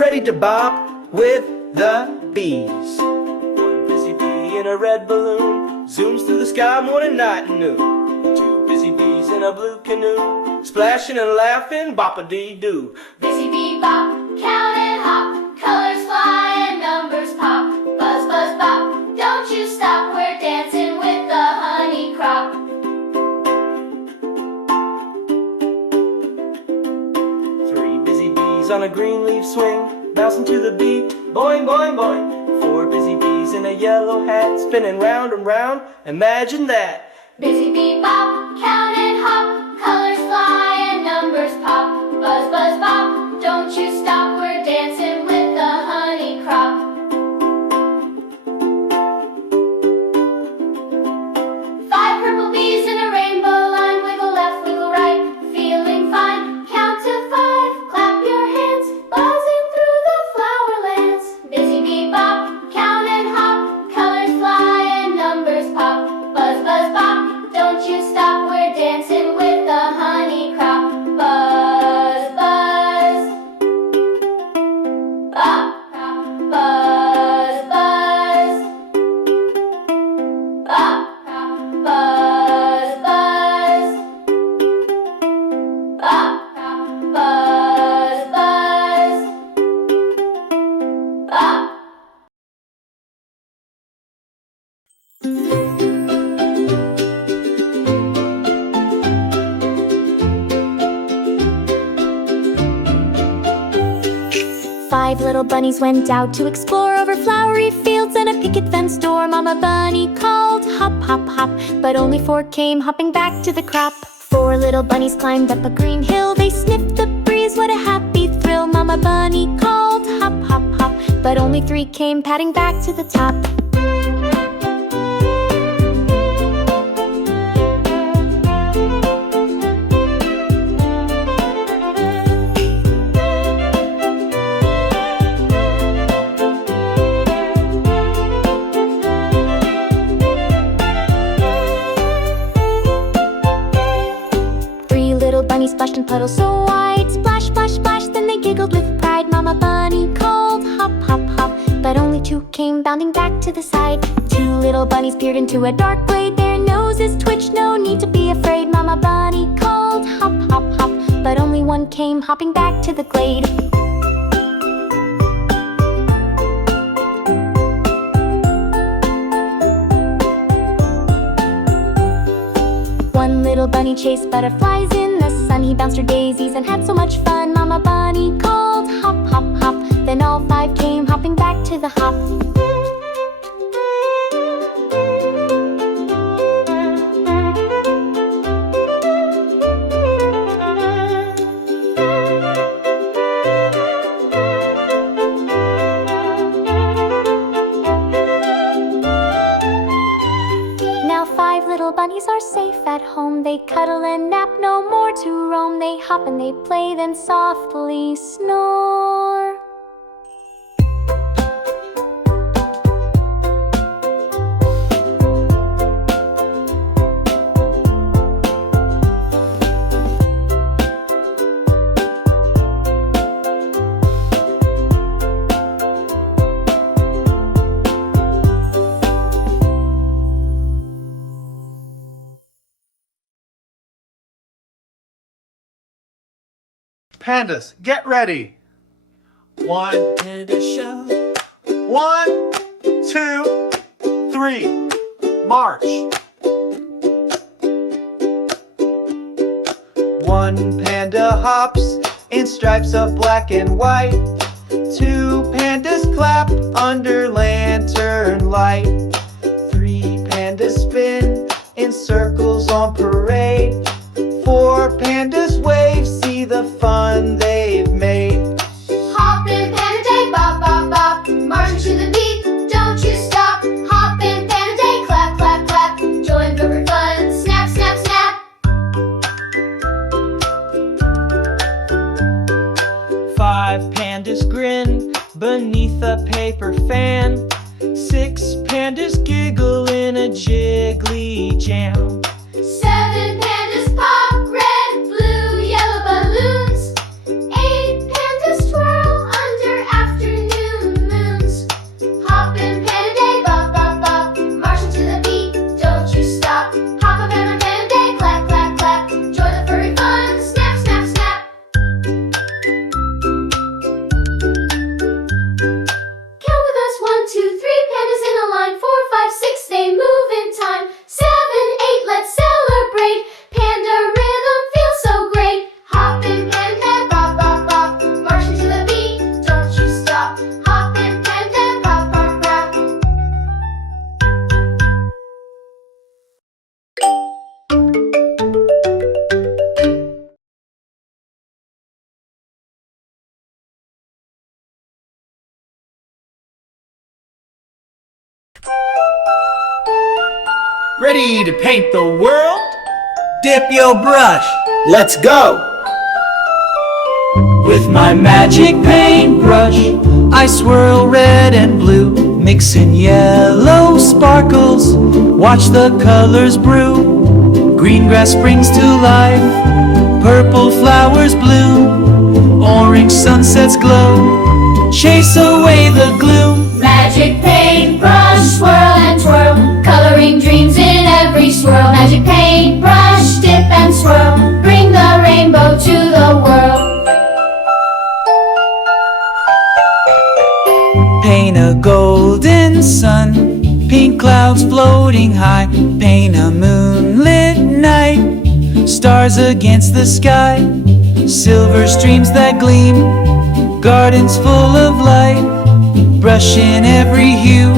ready to bop with the bees. One busy bee in a red balloon zooms through the sky morning, night, and noon. Two busy bees in a blue canoe, splashing and laughing, bop-a-dee-doo. Busy bee bop, count and hop, colors fly and numbers pop. Buzz, buzz, bop, don't you stop, we're dancing with the honey crop. Three busy bees on a green leaf swing, bouncing to the beat, boing, boing, boing. Four busy bees in a yellow hat, spinning round and round, imagine that. Busy bee bop, count and hop, colors fly and numbers pop. Buzz, buzz, bop, don't you stop, we're dancing with the honey crop. Five purple bees in a rainbow line, wiggle left, wiggle right, feeling fine. Count to five, clap your hands, buzzing through the flowerlands. Busy bee bop, count and hop, colors fly and numbers pop. Buzz, buzz, bop, don't you stop, we're dancing with the honey crop. Buzz, buzz, bop, buzz, buzz, bop, buzz, buzz, bop, buzz, buzz, bop. 5 little bunnies went out to explore over flowery fields and a picket fence door. Mama bunny called, hop, hop, hop, but only 4 came hopping back to the crop. 4 little bunnies climbed up a green hill, they sniffed the breeze, what a happy thrill. Mama bunny called, hop, hop, hop, but only 3 came padding back to the top. Bunnies splashed in puddles so wide, splash, splash, splash, then they giggled with pride. Mama bunny called, hop, hop, hop, but only 2 came bounding back to the side. 2 little bunnies peered into a dark glade, their noses twitched, no need to be afraid. Mama bunny called, hop, hop, hop, but only 1 came hopping back to the glade. One little bunny chased butterflies in the sun. He bounced her daisies and had so much fun. Mama bunny called, hop, hop, hop, then all 5 came hopping back to the hop. Now 5 little bunnies are safe at home. They cuddle and nap, no more to roam. They hop and they play, then softly snore. Pandas, get ready. 1 panda show. 1, 2, 3, march. 1 panda hops in stripes of black and white. 2 pandas clap under lantern light. 3 pandas spin in circles on parade. 4 pandas wave, see the fun they've made. Hoppin' panda day, bop, bop, bop, marching to the beat, don't you stop. Hoppin' panda day, clap, clap, clap, join river fun, snap, snap, snap. 5 pandas grin beneath a paper fan. 6 pandas giggle in a jiggly jam. 7 pandas pop red, blue, yellow balloons. 8 pandas twirl under Ready to paint the world? Dip your brush. Let's go! With my magic paintbrush, I swirl red and blue, mixing yellow sparkles. Watch the colors brew. Green grass springs to life, purple flowers bloom, orange sunsets glow, chase away the gloom. Magic paintbrush, swirl and twirl, coloring dreams in every swirl. Magic paintbrush, dip and swirl, bring the rainbow to the world. Paint a golden sun, pink clouds floating high. Paint a moonlit night, stars against the sky, silver streams that gleam, gardens full of light. Brush in every hue,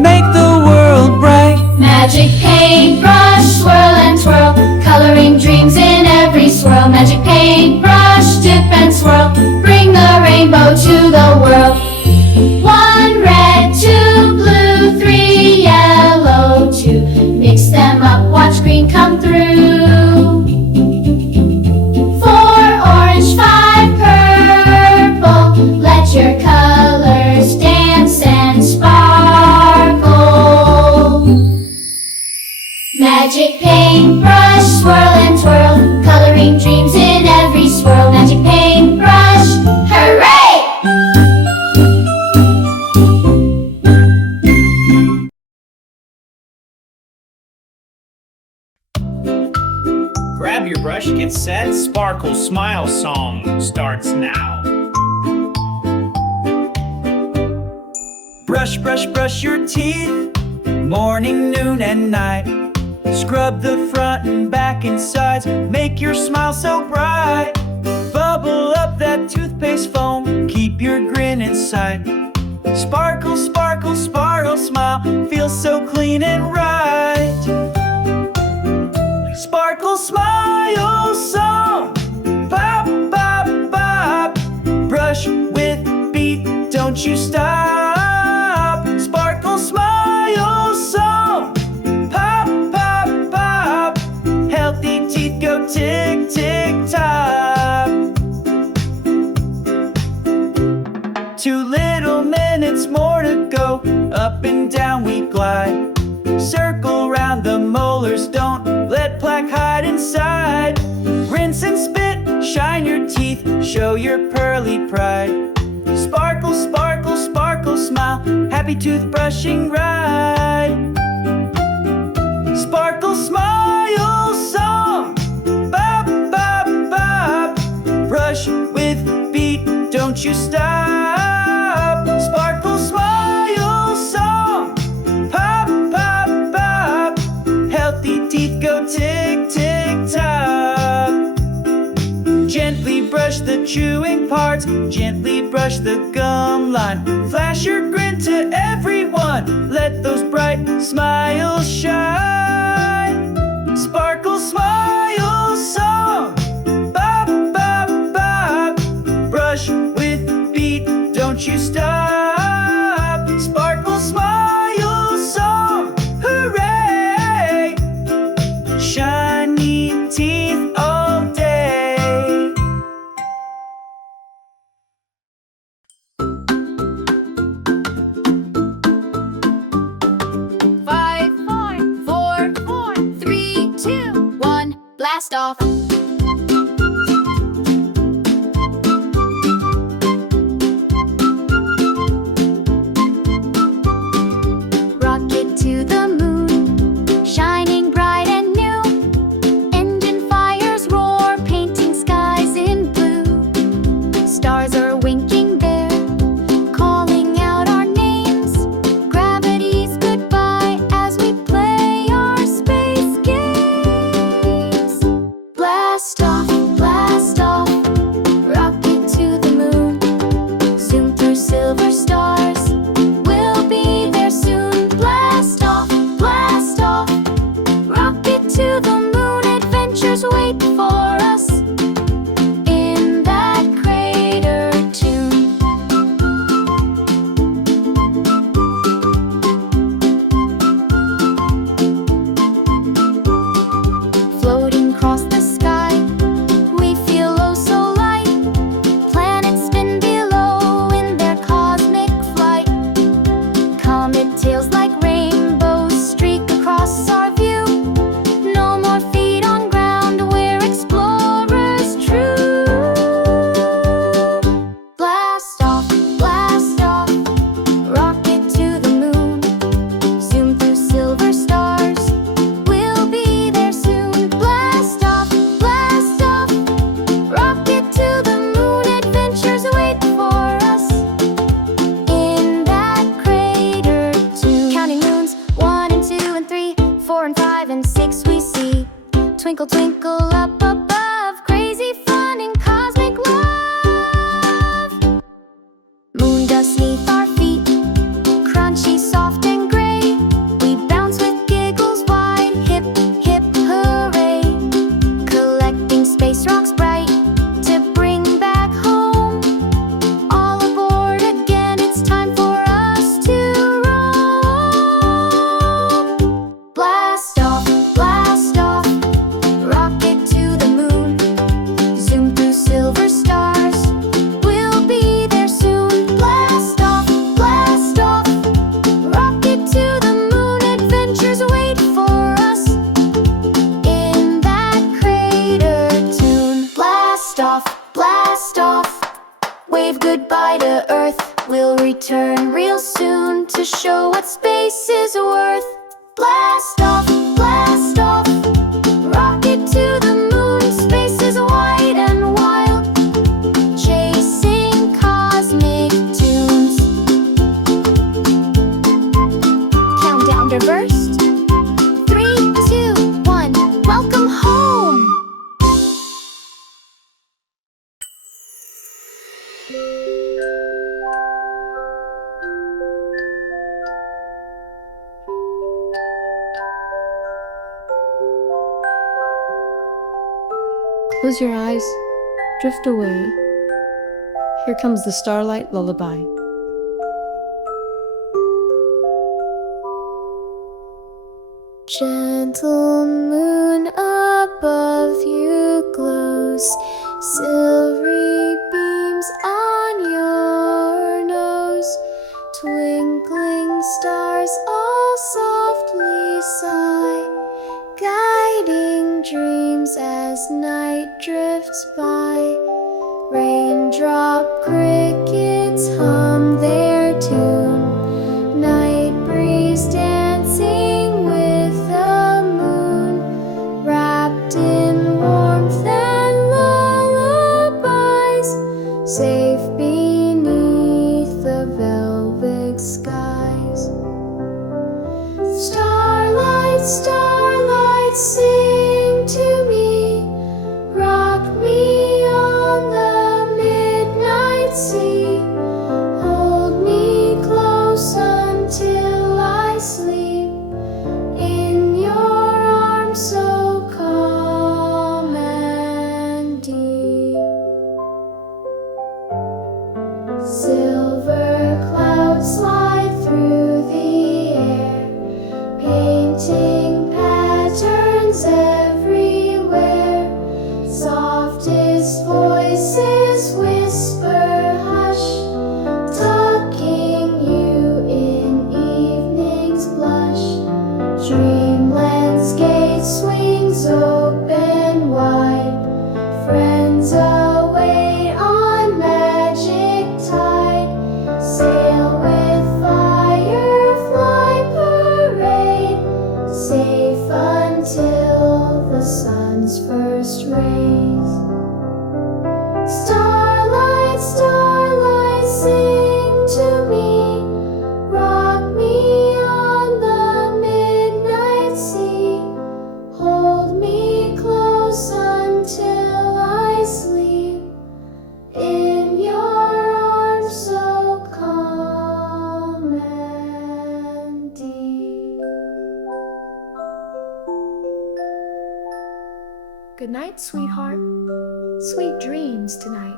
make the world bright. Magic paintbrush, swirl and twirl, coloring dreams in every swirl. Magic paintbrush, dip and swirl, bring the rainbow to the world. 1 red, 2 blue, 3 yellow, 2. Mix them up, watch green come through. 4 orange, 5 purple, let your colors dance and sparkle. Magic paintbrush, swirl and twirl, coloring dreams in every swirl. Magic paintbrush, hooray! Grab your brush, get set, sparkle, smile song starts now. Brush, brush, brush your teeth, morning, noon, and night. Scrub the front and back and sides, make your smile so bright. Bubble up that toothpaste foam, keep your grin in sight. Sparkle, sparkle, sparkle, smile, feels so clean and right. Sparkle, smile song, pop, pop, pop. Brush with beat, don't you stop. Sparkle, smile song, pop, pop, pop. Healthy teeth go tick, tick, tock. 2 little minutes more to go, up and down we glide. Circle round the molars, don't let plaque hide inside. Rinse and spit, shine your teeth, show your pearly pride. Sparkle, sparkle, sparkle, smile, happy toothbrushing ride. Sparkle, smile song, bop, bop, bop. Brush with beat, don't you stop. Sparkle, smile song, pop, pop, pop. Healthy teeth go tick, tick, tock. Gently brush the chewing parts, gently brush the gum line. Flash your grin to everyone, let those bright smiles shine. Sparkle, smile song, bop, bop, bop. Brush with beat, don't you stop. Sparkle, smile song, hooray! Shiny teeth all day. Five, four, 3, 2, 1, blast off. Rocket to the moon, shining bright and new. Engine fires roar, painting skies in blue. Stars are winking there, calling out our names. Gravity's goodbye as we play our space games. Blast off, rocket to the moon. Zoom through silver stars, we'll be there soon. Blast off, rocket to the moon. Adventures wait for us in that crater tune. twinkle up above, crazy fun and cosmic love. Moon dust 'neath our feet, crunchy, soft and gray. We bounce with giggles wide, hip, hip, hooray. Collecting space rocks bright to bring back home. All aboard again, it's time for us to roam. Blast off, rocket to the moon. Zoom through silver stars, we'll be there soon. Blast off, rocket to the moon. Adventures wait for us in that crater tune. Blast off, wave goodbye to Earth. We'll return real soon to show what space is worth. Blast off, rocket to the moon. Space is wide and wild, chasing cosmic tunes. Countdown to burst. 3, 2, 1. Welcome home. Close your eyes, drift away. Here comes the Starlight Lullaby. Gentle moon above you glows, silvery beams on your nose. Twinkling stars all softly sigh, guiding dreams as night drifts by. Raindrop crickets hum their tune, night breeze dancing with the moon, wrapped in warmth and lullabies, safe beneath the velvet skies. Starlight, starlight, sing to me, rock me on the midnight sea. Hold me close until I sleep in your arms so calm and deep. Silver clouds slide through the air, painting patterns everywhere. Softest voices whisper hush, tucking you in evening's blush. Dreamland's gate swings open wide, friends await on magic tide. Sail with firefly parade, safe until the sun's first rays. Starlight, starlight, sing to me, rock me on the midnight sea. Hold me close until I sleep in your arms so calm and deep. Good night, sweetheart. Sweet dreams tonight.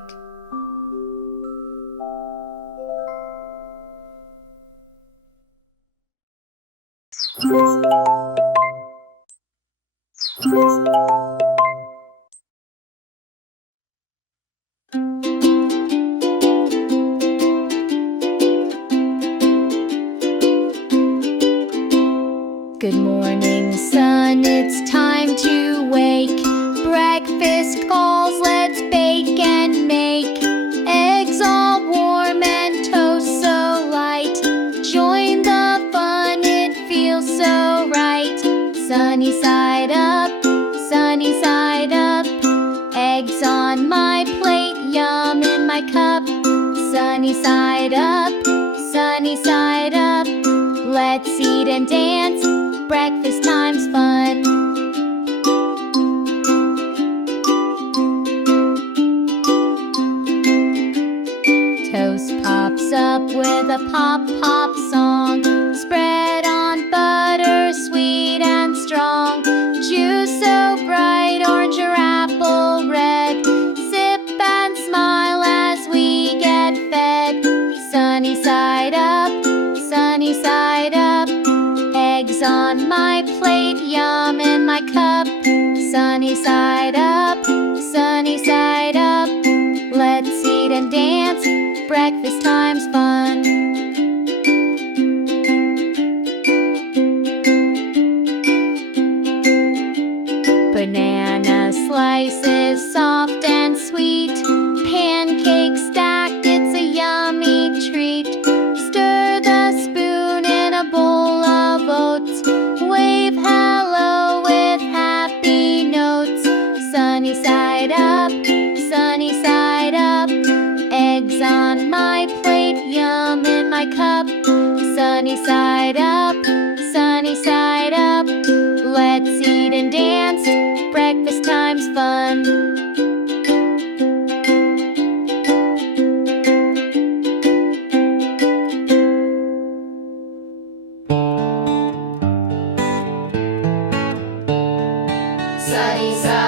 Good morning, sun, it's time to wake. Breakfast calls, let's bake and make. Eggs all warm and toast so light. Join the fun, it feels so right. Sunny side up, eggs on my plate, yum in my cup. Sunny side up, let's eat and dance. Breakfast time's fun. the pop-pop song. Spread on butter, sweet and strong. Juice so bright, orange or apple red. Sip and smile as we get fed. Sunny side up, sunny side up. Eggs on my plate, yum in my cup. Sunny side up, sunny side up. Let's eat and dance, breakfast time's fun. Banana slices, soft and sweet. Pancake stacked, it's a yummy treat. Stir the spoon in a bowl of oats. Wave hello with happy notes. Sunny side up, sunny side up. Eggs on my plate, yum in my cup. Sunny side up, sunny side up. Let's eat and dance, breakfast time's fun. Sunny side